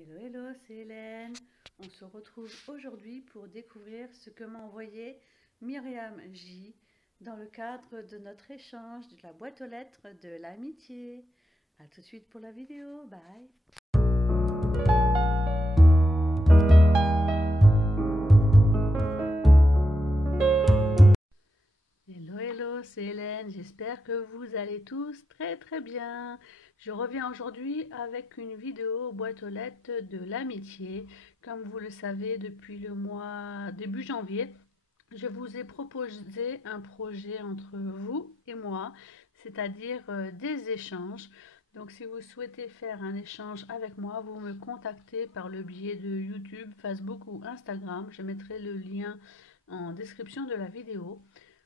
Hello, hello, c'est Hélène. On se retrouve aujourd'hui pour découvrir ce que m'a envoyé Myriam J dans le cadre de notre échange de la boîte aux lettres de l'amitié. A tout de suite pour la vidéo, bye. Hello, hello, c'est Hélène. J'espère que vous allez tous très bien. Je reviens aujourd'hui avec une vidéo boîte aux lettres de l'amitié. Comme vous le savez, depuis le mois début janvier, je vous ai proposé un projet entre vous et moi, c'est-à-dire des échanges. Donc si vous souhaitez faire un échange avec moi, vous me contactez par le biais de YouTube, Facebook ou Instagram. Je mettrai le lien en description de la vidéo.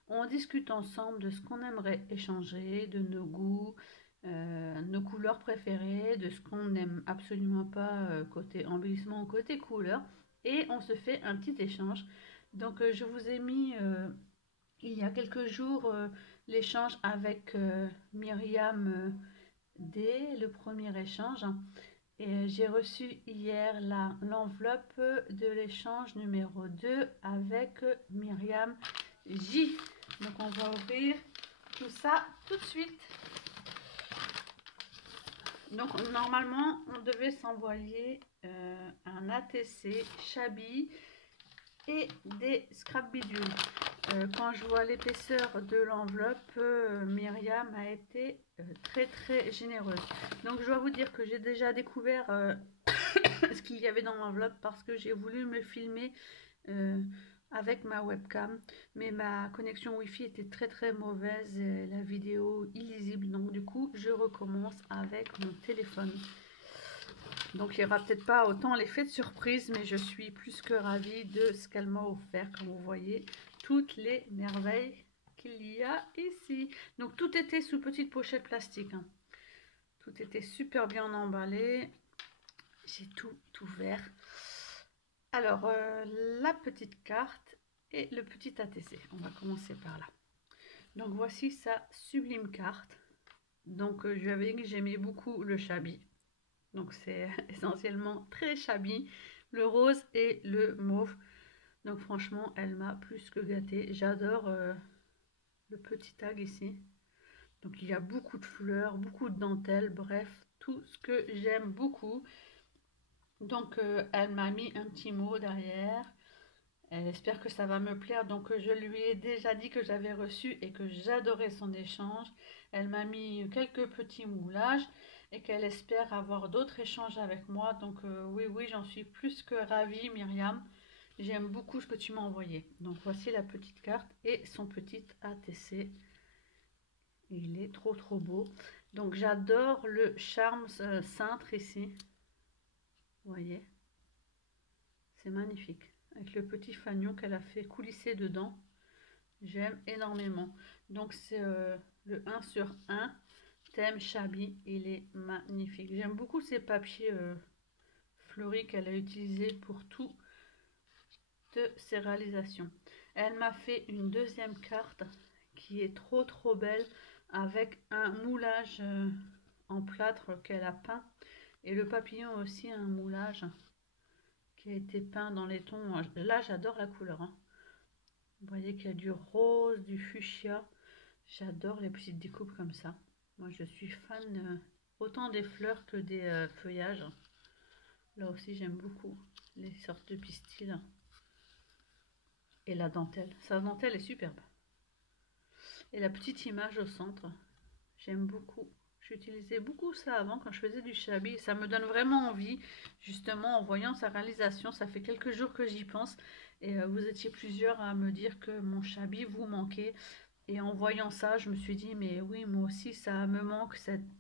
On discute ensemble de ce qu'on aimerait échanger, de nos goûts, nos couleurs préférées, de ce qu'on n'aime absolument pas côté embellissement ou côté couleur. Et on se fait un petit échange. Donc je vous ai mis il y a quelques jours l'échange avec Myriam D, le premier échange. Et j'ai reçu hier l'enveloppe de l'échange numéro 2 avec Myriam J. Donc on va ouvrir tout ça tout de suite. Donc normalement on devait s'envoyer un ATC Shabby et des scrap bidules. Quand je vois l'épaisseur de l'enveloppe, Myriam a été très généreuse. Donc je dois vous dire que j'ai déjà découvert ce qu'il y avait dans l'enveloppe parce que j'ai voulu me filmer avec ma webcam, mais ma connexion Wi-Fi était très mauvaise et la vidéo illisible. Donc du coup je recommence avec mon téléphone. Donc il n'y aura peut-être pas autant l'effet de surprise, mais je suis plus que ravie de ce qu'elle m'a offert. Comme vous voyez, toutes les merveilles qu'il y a ici. Donc tout était sous petite pochette plastique, hein. Tout était super bien emballé. J'ai tout ouvert. Alors la petite carte et le petit ATC. On va commencer par là. Donc voici sa sublime carte. Donc je lui avais dit que j'aimais beaucoup le Shabby. Donc c'est essentiellement très Shabby, le rose et le mauve. Donc franchement, elle m'a plus que gâtée. J'adore le petit tag ici. Donc il y a beaucoup de fleurs, beaucoup de dentelles, bref, tout ce que j'aime beaucoup. Donc elle m'a mis un petit mot derrière. Elle espère que ça va me plaire. Donc je lui ai déjà dit que j'avais reçu et que j'adorais son échange. Elle m'a mis quelques petits moulages et qu'elle espère avoir d'autres échanges avec moi. Donc oui, j'en suis plus que ravie, Myriam. J'aime beaucoup ce que tu m'as envoyé. Donc voici la petite carte et son petit ATC. Il est trop beau. Donc j'adore le charme cintre ici. Vous voyez, c'est magnifique. Avec le petit fanion qu'elle a fait coulisser dedans. J'aime énormément. Donc c'est le 1 sur 1 thème Shabby. Il est magnifique. J'aime beaucoup ces papiers fleuris qu'elle a utilisés pour toutes ses réalisations. Elle m'a fait une deuxième carte qui est trop belle avec un moulage en plâtre qu'elle a peint. Et le papillon aussi un moulage qui a été peint dans les tons. Là j'adore la couleur, hein. Vous voyez qu'il y a du rose, du fuchsia. J'adore les petites découpes comme ça. Moi je suis fan autant des fleurs que des feuillages. Là aussi j'aime beaucoup les sortes de pistils. Et la dentelle. Sa dentelle est superbe. Et la petite image au centre. J'aime beaucoup. J'utilisais beaucoup ça avant quand je faisais du Shabby. Ça me donne vraiment envie, justement, en voyant sa réalisation. Ça fait quelques jours que j'y pense. Et vous étiez plusieurs à me dire que mon Shabby vous manquait. Et en voyant ça, je me suis dit, mais oui, moi aussi, ça me manque.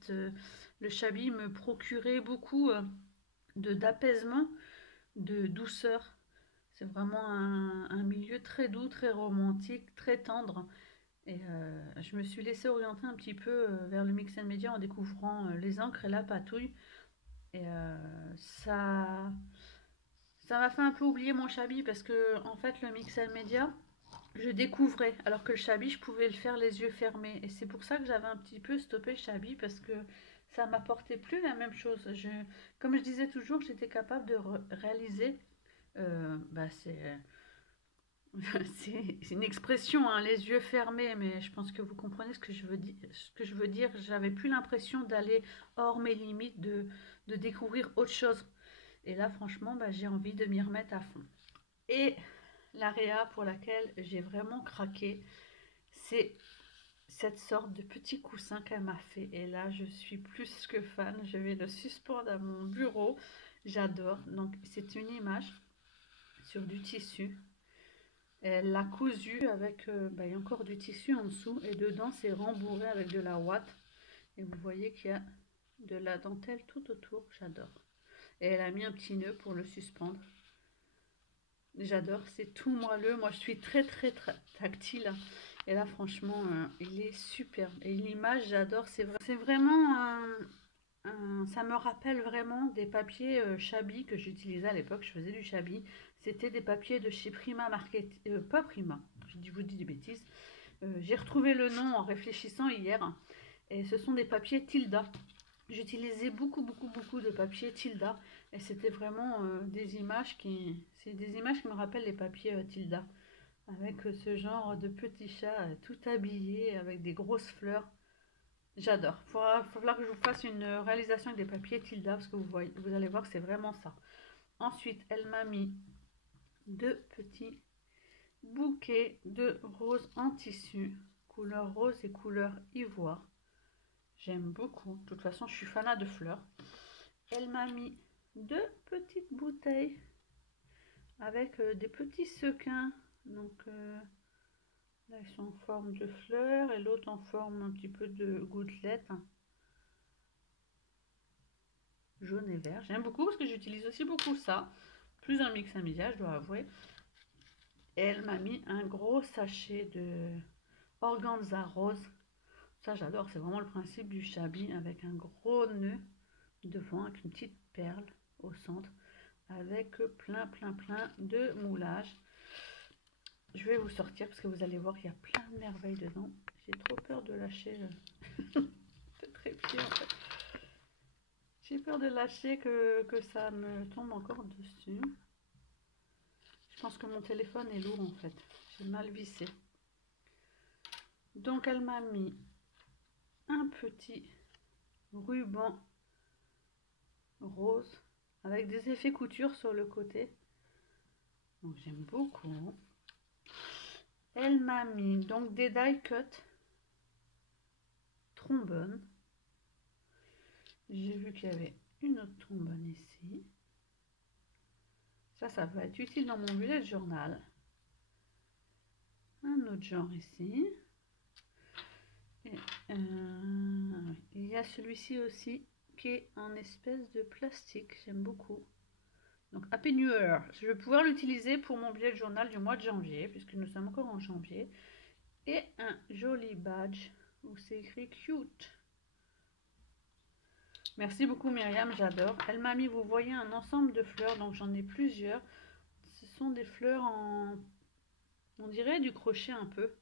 Le Shabby me procurait beaucoup d'apaisement, de douceur. C'est vraiment un milieu très doux, très romantique, très tendre. Et je me suis laissée orienter un petit peu vers le mix and media en découvrant les encres et la patouille. Et ça m'a fait un peu oublier mon Shabby parce que en fait le mix and media, je découvrais, alors que le Shabby, je pouvais le faire les yeux fermés. Et c'est pour ça que j'avais un petit peu stoppé le Shabby parce que ça m'apportait plus la même chose. Comme je disais toujours, j'étais capable de réaliser, c'est c'est une expression, hein, les yeux fermés, mais je pense que vous comprenez ce que je veux dire. J'avais plus l'impression d'aller hors mes limites, de découvrir autre chose. Et là, franchement, j'ai envie de m'y remettre à fond. Et la réa pour laquelle j'ai vraiment craqué, c'est cette sorte de petit coussin qu'elle m'a fait. Et là, je suis plus que fan. Je vais le suspendre à mon bureau. J'adore. Donc, c'est une image sur du tissu. Elle l'a cousu avec, il y a encore du tissu en dessous. Et dedans, c'est rembourré avec de la ouate. Et vous voyez qu'il y a de la dentelle tout autour. J'adore. Et elle a mis un petit nœud pour le suspendre. J'adore, c'est tout moelleux. Moi, je suis très tactile. Et là, franchement, il est superbe. Et l'image, j'adore. C'est vraiment ça me rappelle vraiment des papiers Chabi que j'utilisais à l'époque. Je faisais du Chabi. C'était des papiers de chez Prima Market. Pas Prima, je vous dis des bêtises. J'ai retrouvé le nom en réfléchissant hier. Et ce sont des papiers Tilda. J'utilisais beaucoup de papier Tilda et c'était vraiment des images qui me rappellent les papiers Tilda avec ce genre de petits chats tout habillés avec des grosses fleurs. J'adore. Il faudra que je vous fasse une réalisation avec des papiers Tilda parce que vous allez voir que c'est vraiment ça. Ensuite, elle m'a mis 2 petits bouquets de roses en tissu, couleur rose et couleur ivoire. J'aime beaucoup. De toute façon, je suis fanat de fleurs. Elle m'a mis 2 petites bouteilles avec des petits sequins. Donc là, ils sont en forme de fleurs et l'autre en forme un petit peu de gouttelettes. Jaune et vert. J'aime beaucoup parce que j'utilise aussi beaucoup ça. Plus un mix familial, je dois avouer. Et elle m'a mis un gros sachet de organza rose. Ça, j'adore. C'est vraiment le principe du Chabi avec un gros nœud devant avec une petite perle au centre avec plein de moulages. Je vais vous sortir parce que vous allez voir qu'il y a plein de merveilles dedans. J'ai trop peur de lâcher le trépied en fait. J'ai peur de lâcher que ça me tombe encore dessus. Je pense que mon téléphone est lourd en fait. J'ai mal vissé. Donc elle m'a mis un petit ruban rose avec des effets couture sur le côté. Donc j'aime beaucoup. Elle m'a mis donc des die cut trombone. J'ai vu qu'il y avait une autre trombone ici. Ça va être utile dans mon bullet journal. Un autre genre ici. Et, il y a celui-ci aussi qui est en espèce de plastique. J'aime beaucoup. Donc Happy New Year. Je vais pouvoir l'utiliser pour mon bullet journal du mois de janvier, puisque nous sommes encore en janvier. Et un joli badge où c'est écrit cute. Merci beaucoup Myriam, j'adore. Elle m'a mis, vous voyez, un ensemble de fleurs, donc j'en ai plusieurs. Ce sont des fleurs en, on dirait du crochet un peu.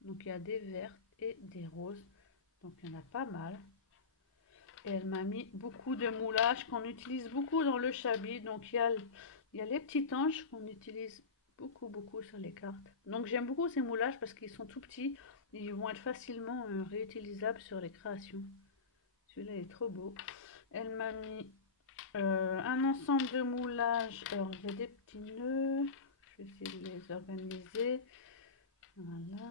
Donc il y a des vertes et des roses, donc il y en a pas mal. Et elle m'a mis beaucoup de moulages qu'on utilise beaucoup dans le Chabi. Donc il y a les petits anges qu'on utilise beaucoup sur les cartes. Donc j'aime beaucoup ces moulages parce qu'ils sont tout petits. Ils vont être facilement réutilisables sur les créations. Celui-là est trop beau. Elle m'a mis un ensemble de moulages. Alors il y a des petits nœuds. Je vais essayer de les organiser. Voilà.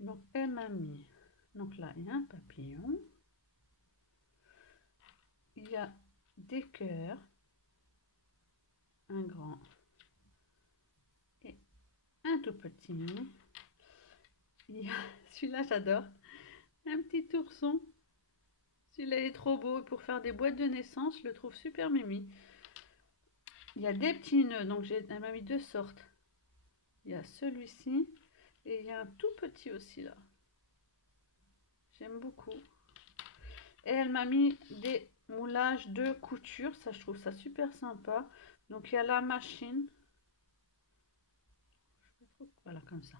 Donc elle m'a mis. Donc là il y a un papillon. Il y a des cœurs. Un grand et un tout petit. Il y a celui-là, j'adore. Un petit ourson. Celui-là est trop beau. Pour faire des boîtes de naissance, je le trouve super mimi. Il y a des petits nœuds. Donc elle m'a mis 2 sortes. Il y a celui-ci. Et il y a un tout petit aussi là. J'aime beaucoup. Et elle m'a mis des moulages de couture. Ça, je trouve ça super sympa. Donc il y a la machine. Voilà, comme ça.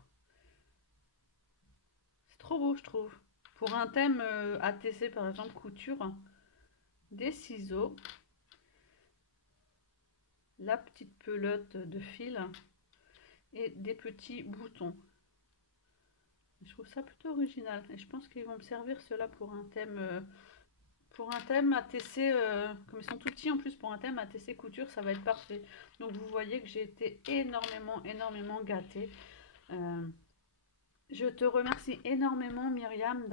trop beau, je trouve. Pour un thème ATC, par exemple, couture, des ciseaux, la petite pelote de fil et des petits boutons. Je trouve ça plutôt original et je pense qu'ils vont me servir cela pour un thème ATC, comme ils sont tout petits en plus, pour un thème ATC couture, ça va être parfait. Donc vous voyez que j'ai été énormément gâtée. Je te remercie énormément Myriam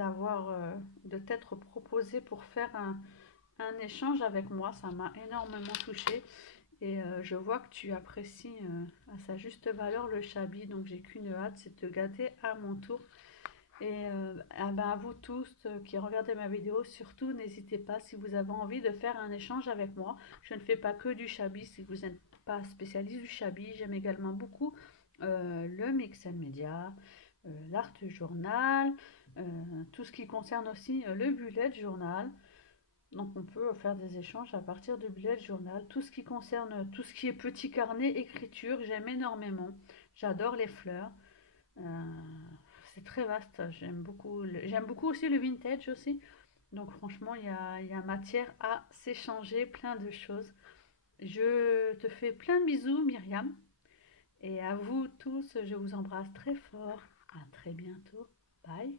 de t'être proposée pour faire un échange avec moi. Ça m'a énormément touchée et je vois que tu apprécies à sa juste valeur le Chabi. Donc j'ai qu'une hâte, c'est de te gâter à mon tour. Et à vous tous qui regardez ma vidéo, surtout n'hésitez pas si vous avez envie de faire un échange avec moi. Je ne fais pas que du Chabi si vous n'êtes pas spécialiste du Chabi. J'aime également beaucoup le mix and media, l'art journal, tout ce qui concerne aussi le bullet journal. Donc on peut faire des échanges à partir du bullet journal. Tout ce qui concerne tout ce qui est petit carnet, écriture, j'aime énormément. J'adore les fleurs. C'est très vaste, j'aime beaucoup aussi le vintage aussi. Donc franchement, il y a matière à s'échanger plein de choses. Je te fais plein de bisous Myriam. Et à vous tous, je vous embrasse très fort. À très bientôt. Bye.